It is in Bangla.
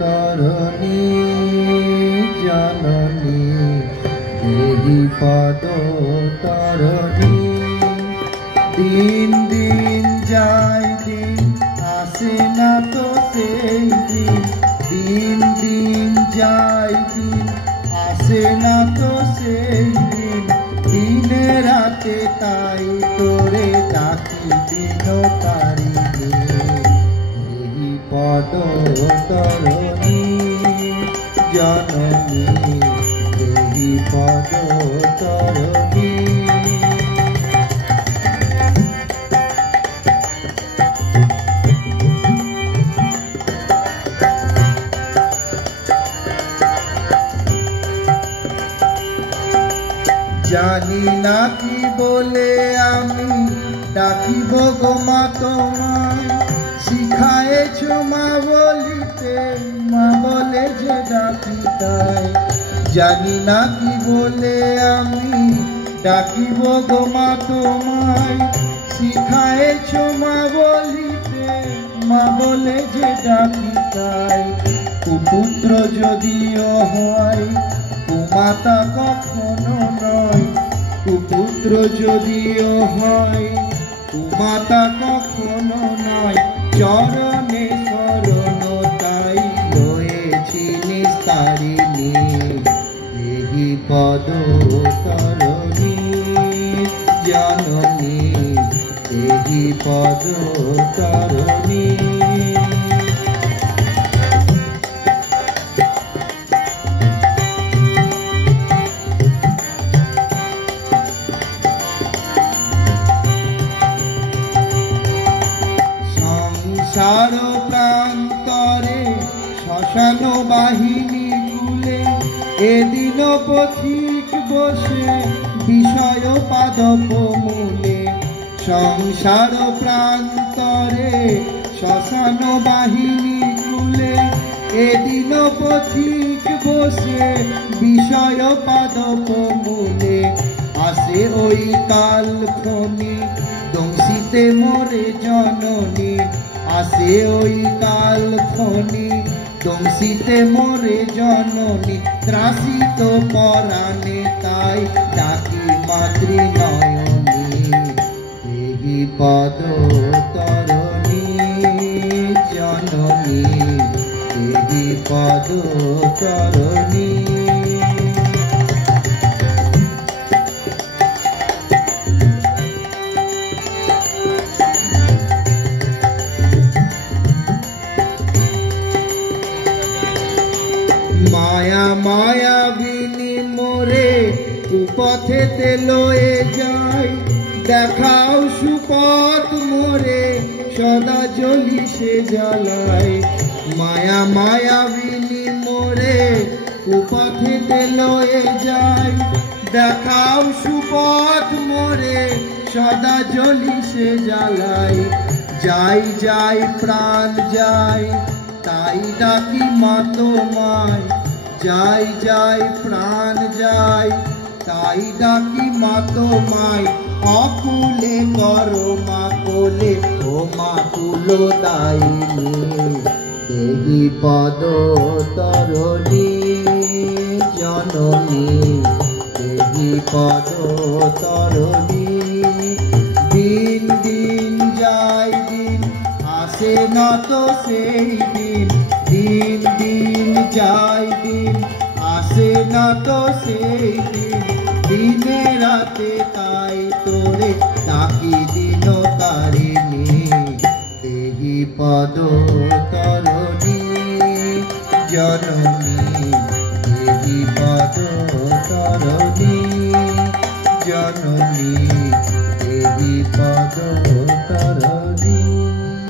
তরণী জননী দেহি পদ তরণী। দিন দিন যায় দিন আসে না তো সেই দিন, দিন দিন যায় দিন আসে না তো সেই দিন। দিনে রাতে তাই তোরে ডাকি দিন তারিণী দেহি পদ তরণী জননী দেহি পদ তরণী। জানি না কি বলে আমি ডাকিব গো মা তোমায়, শিখায়েছ মা বলিতে মা বলে যে ডাকি তাই। জানি না কি বলে আমি ডাকিব গো মা তোমায়, শিখায়েছ মা বলিতে মা বলে যে ডাকি তাই। কুপুত্র যদিও হয় কুমাতা কখনো নয়, কুপুত্র যদিও হয় কুমাতা কখনো নয়। চরণে শরণ তাই রয়েছি নিস্তারিণী দেহি পদ তরণী জননী দেহি পদ তরণী। সংসার প্রান্তরে শ্মশান বাহিনী কুলে এদিন পথিক বসে বিষয় পাদপ মূলে। সংসার প্রান্তরে শ্মশান বাহিনী কুলে এদিন পথিক বসে বিষয় পাদপ মূলে। আসে ওই কাল খনি দংশিতে মোরে জননী, আসে ওই কাল খনি দংশিতে মোরে জননী। ত্রাসিত পরাণে তাই ডাকি মাতৃ নয়নী দেহি পদ তরণী জননী দেহি পদ তরণী। মায়া মায়াবিনী মোরে কুপথেতে লয়ে যায়, দেখাও সুপথ মোরে সদা জ্বলিসে জ্বালায়। মায়া মায়াবিনী মোরে কুপথেতে লয়ে যায়, দেখাও সুপথ মোরে সদা জ্বলিসে জ্বালায়। যাই যাই প্রাণ যাই তাই ডাকি মা তোমায়, যাই যাই প্রাণ যাই তাই ডাকি মা তোমায়। অকুলে করো মা কোলে ও মা কুলো দায়িনী দেহি পদ তরণী জননী দেহি পদ তরণী। দিন দিন যায় দিন আসে না তো সেই দিন, দিন দিন যায় দিন আসে না তো সেই দিন। দিনে রাতে তাই তোরে ডাকি দিন তারিণী দেহি পদ তরণী জননী দেহি পদ তরণী জননী দেহি পদ।